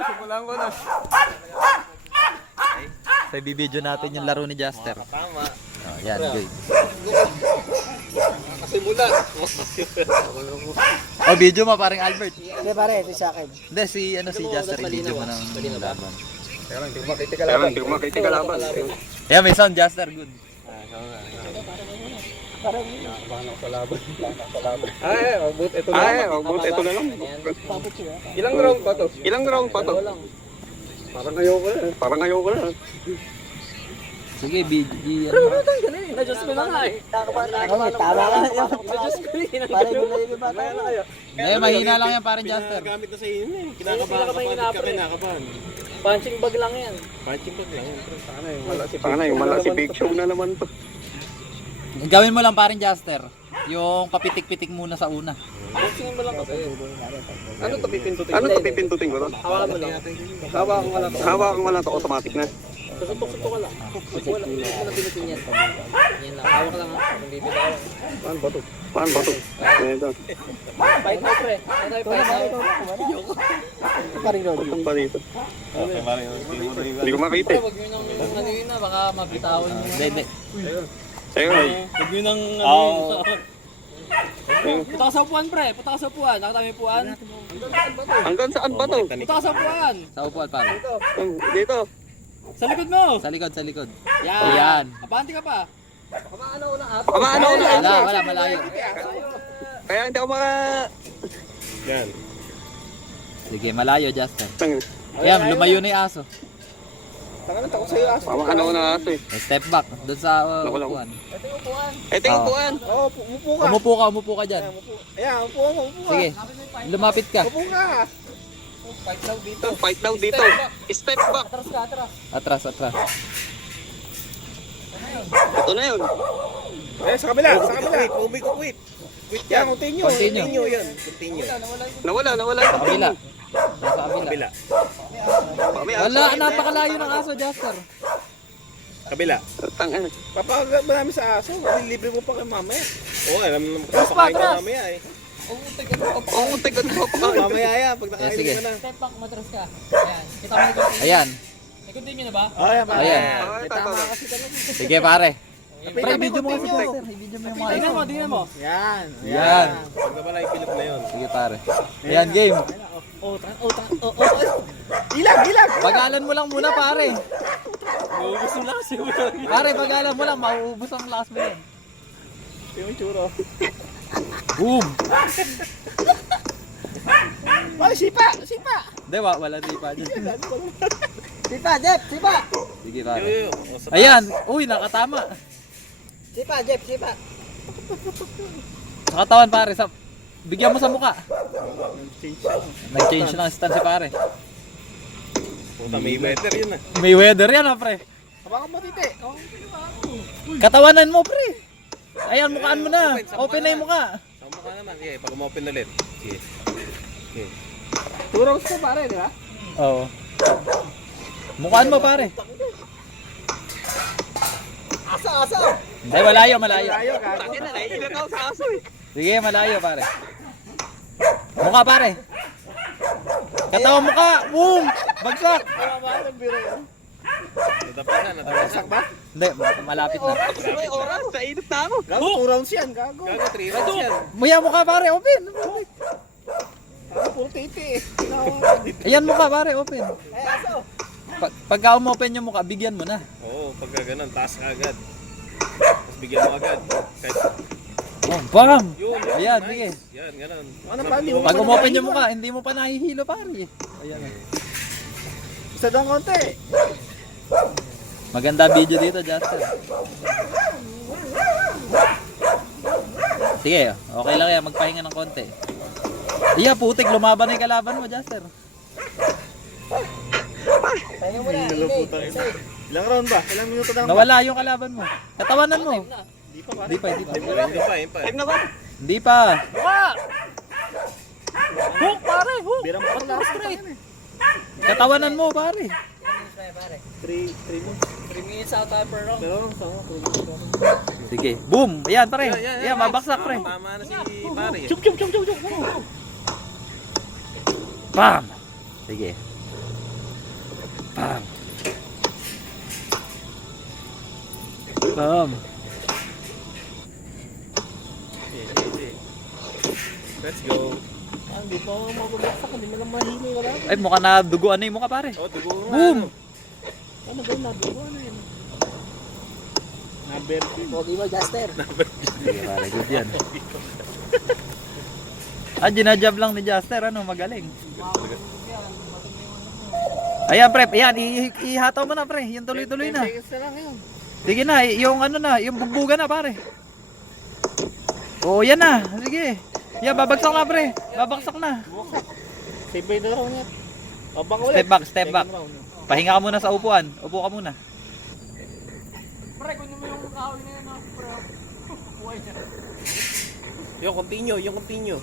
simulan ko na. So, ibibidyo natin yung laro ni Jaster. Tama. Oh, yan, good. Kasimula. Oh, video mo, parang Albert. Hindi pare, ito sa akin. Hindi, si Jaster, i-video mo ng laban. Kaya lang, hindi ko makita kalaban. Yeah, may sound, Jaster, good. Ito na lang. Ilang round pa to? Parang ayoko na. Sige, video. Na-just ko na nga eh. Tama ka na yun. Na-just ko na pare, gulay ba tayo? Eh, mahina lang yan, parang Jaster. Gamit na sa inyo eh. Kinakabahan ka kinakabahan. Punching bag lang yan. Punching bag lang. Sana yung mala si Big Show na naman to. Gawin mo lang parang Jaster. Yung papitik-pitik muna sa una. Punching mo lang kasi. Ano to pipindutin ko to? Hawakan mo lang. Hawakan mo lang to automatic na. Susutok-sutok ka lang. Wala na pinutin yan. Yan lang. Hawak lang ha. Hindi bitaw. Paano ba to? Ito. Fight mo pre. Fight mo. Paring road. Ang pa dito. Hindi ko makita eh. Huwag nyo nang ano yun na. Baka mabitawan nyo. Hindi. Ayun. Huwag nyo nang Punta ka sa upuan pre. Punta ka sa upuan. Nakita mo yung upuan? Hanggang saan ba to? Punta ka sa upuan. Sa upuan, pare. Dito. Sa likod mo. Sa likod, sa likod. Yan. Ayan. Abante ka pa. Paano na? Wala, malayo. Kaya hindi ako Yan. Sige, malayo, Jaster. Ayan, lumayo na yung aso. Paano ko na aso eh. Step back, doon sa upuan. Ito yung upuan. Umupo ka dyan. Ayan, upo. Sige, lumapit ka. Fight daw dito. Step back. Atras. Ito na yun. Sa kabila. Wait. Yan, continue. Continue. Yan. Continue. Nawala Sa yung kabila. Nasa kabila. Wala, napakalayo ng aso, Jaster. Kabila. Tangin. Papagat mo namin sa aso. Libre mo pa kay mamaya. Oo, alam mo papakain ka mamaya eh. Oo, teka na pa. Mamaya yan, pag nakain Sige. ka na. Step back, matras ka. Ayan. Kita mo yung Ayan. continue na ba? Ayan. Ayan. Tama. Sige, pare. Pre, video mo kasi, Jaster. Video mo yung mga Tingnan ito. mo, tingnan mo. Yan. Yan. Pag na pala yung pilot na yun. Sige, pare. Ayan, game. Ilag. Bagalan mo lang muna, pare. Gusto mo lang kasi mo. Pare, bagalan mo lang. Mauubos ang lakas mo yan. Yung churo. Boom! Ay, sipa. Hindi, wala di pa dyan. Sipa, Jeff, sipa. Sige, pare. Yo. Ayan! Uy, nakatama. Sipa, Jeff, sipa. Sa katawan, pare. Bigyan mo sa muka. Nag-change na ang stance si pare. Puta, may weather yun ah. May weather yan, ha, pre. Hawakan mo titi. Katawanan mo, pre. Ayan, mukaan mo na. Open na yung muka. Sama ka naman. Sige, pag umopen ulit. Sige. Two rounds ko pare, di ba? Oo. Mukaan mo, pare. Asa. Hindi, malayo. Tangin na, naiilan ako sa aso eh. Sige, malayo, pare. Muka, pare. Katawan muka. Boom! Bagsak. Natapasan ba? Hindi, malapit na. May oras, nainip na ako. Gago, 2 rounds yan. Gago, 3 rounds yan. Muya muka, pare. Open. Puro titi eh. Ayan muka, pare. Open. Pagka umopen yung muka, bigyan mo na. Oo, pagka ganun, taas ka agad. Tapos bigyan mo agad. Kahit Oh, bam! yun, Ayan, nice. sige. Yan, ganun. Ano pa, hindi mo Pag umopen yung muka, hindi mo pa nahihilo, pare. Ayan. Isa doon konti. Maganda video dito, Justin. Sige, okay lang yan. Magpahinga ng konti. Iya, putik. Lumaban na yung kalaban mo, Justin. Pahinga mo na. Ilang round ba? Ilang minuto lang ba? Nawala yung kalaban mo. Katawanan mo. Di pa, Hindi pa. Hindi pa. Time na ba? Hindi pa. Hook pare, hook. Birang pa lang straight. Katawanan mo, pare. 3 minutes out per round. Pero, sama, Sige. Boom! Ayan, pare. Ayan, mabaksak, pre. Tama na si pare. Chuk. Bam! Sige. Bam. Bam. Let's go. Hindi pa ako mababaksak, hindi mo lang mahilo, wala. Ay, mukha na duguan na yung mukha pare. Oh, dugo nga. Boom! Ano ba yun, nabigo, ano yun? Nabertin. Pogi mo, Jaster. Sige pare, good yan. Ginajab lang ni Jaster, ano, magaling. Ayan pre, ayan, ihataw mo na pre, yung tuloy-tuloy na. Seconds na lang yun. Sige na, yung ano na, yung bugbuga na pare. Oo, yan na, sige. Yan, babagsak na pre, babagsak na. Save by the round yan. O, baka ulit. Step back, step back. Second round. Pahinga ka muna sa upuan, upo ka muna. Pre, kunin mo yung kahoy na yan, pre. Buhay niya. Yung continue.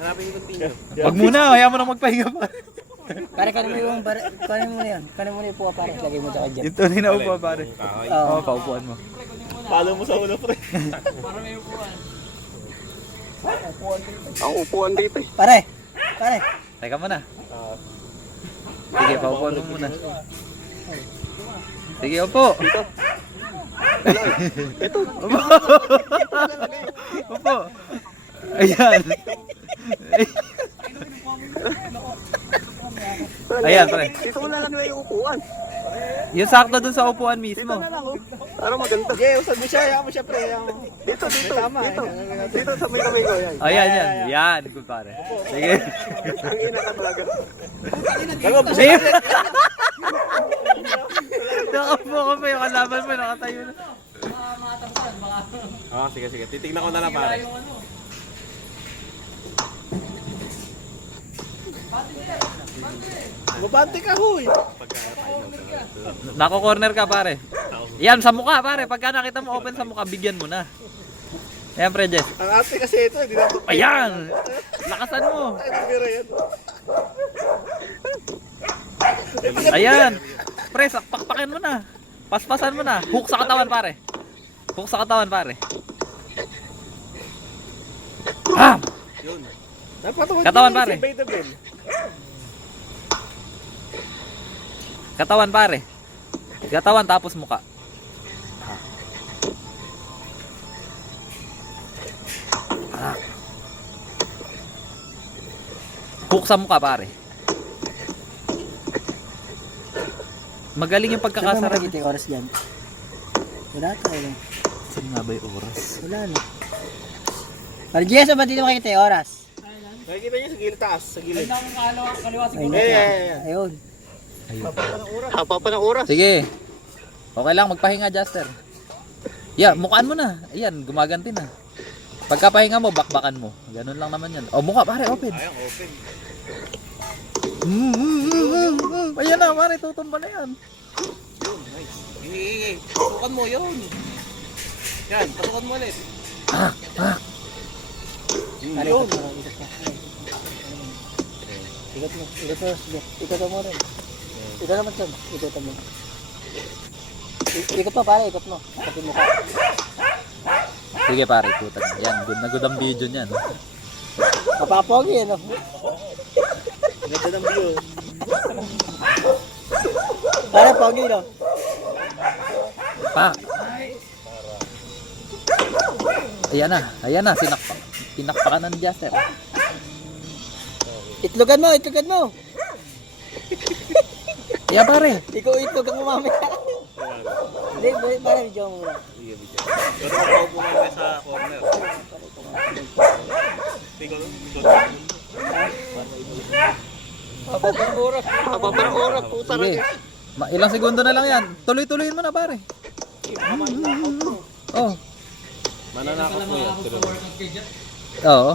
Hanapin yung continue. Wag muna, kaya mo na magpahinga pa. Pare, kanin mo yung, kanin mo na yan. Kanin mo na yung puwa, pare. Lagay mo dyan dyan. Yung tunay na upuan pare. Kahoy. Oo, paupuan mo. Palo mo sa ulo, pre. Para may upuan. Ang upuan dito eh. Pare, Teka muna. Sige, paupuan mo muna. Sige, upo. Ito. Upo. Ayan. Ayan, pre. Dito ko na lang yung upuan. Yung sakto dun sa upuan mismo. Para maganda. Okay, usad mo siya. Hayaan mo siya, pre. Hayaan mo. Dito. Tama, Dito. Dito sa may kamay ko. Yan. Ayan, yan. Yan, good pare. Sige. Ang ina ka talaga. Sige. Nakapo ka pa yung kalaban mo, nakatayo na. Oh, sige. Titignan ko na lang, pare. Mabante ka, huy. Nako-corner ka pare. Yan, sa mukha pare. Pagka nakita mo open sa mukha, bigyan mo na. Ayan, pre, Jess. Ang ate kasi ito, hindi na ito. Ayan! Lakasan mo. Ay, nabira yan. Ayan. Pre, pakpakin mo na. Paspasan mo na. Hook sa katawan pare. Hook sa katawan pare. Bam! Yun. Napatuwad Katawan, mo pare. si Bay the Bell. Katawan pare. Katawan tapos muka. Hook sa mukha pare. Magaling yung pagkakasara. Saan yung oras dyan? Wala tayo. Saan nga ba yung oras? Wala na. Pare, Jess, ba dito makikita yung oras? Nakikita niyo sa gilid taas, sa gilid. Ayun. Ayun. Haba pa ng oras. Sige. Okay lang, magpahinga, Jaster. Yeah, mukhaan mo na. Ayan, gumaganti na. Pagkapahinga mo, bakbakan mo. Ganun lang naman yan. O, mukha, pare, open. Ayun, open. Ayan na, pare, tutumba na yan. Yun, nice. Pasukan mo, yun. Yan, pasukan mo ulit. Pare, Yun. ikot mo. Ikot mo rin. Ikot naman dyan. Ikot mo. Ikot mo, pare, ikot mo. Ikotin mo ka. Sige, pare, ikutan. Yan, good na good ang video niyan. Kapapogi, ano? Ganda ng view. Pare, pogi, no? Pa. Ayan na, sinakpakan ng Jaster. Itlogan mo, itlogan mo. Ayan, pare. Ikaw itlogan mo mamaya. Hindi, pare, video mo muna. Sige, video. Pero makaupo mo sa corner. Ikaw. Haba pa ng oras. Puta na Sige. Ilang segundo na lang yan. Tuloy-tuloyin mo na, pare. Oh. Mananakot mo yan. Oo.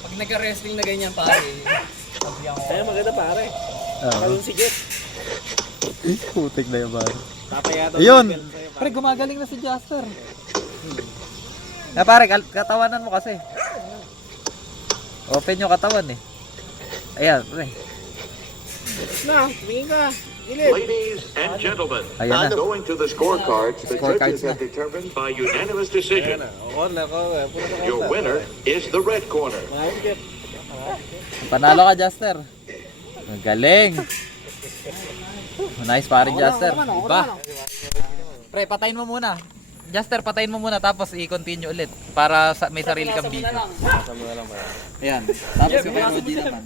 Pag nagka-wrestling na ganyan, pare. Kaya maganda, pare. Oo. Kalun si Jet. Putik na yung pare. Papayata. Ayun. Pre, gumagaling na si Jasper. Pare, katawanan mo kasi. Open yung katawan eh. Ayan, pre. Na, tumingin ka. Gilid. Ladies and gentlemen, Ayan na. going to the scorecards, the Scorecards judges have determined by unanimous decision. Corner. Your winner is the red corner. Mahal, Jet. Panalo ka, Jaster. Galing. Nice pare, Jaster. Iba. Pre, patayin mo muna. Jaster, patayin mo muna tapos i-continue ulit para may sarili kang video. Ayan. Tapos yung emoji naman.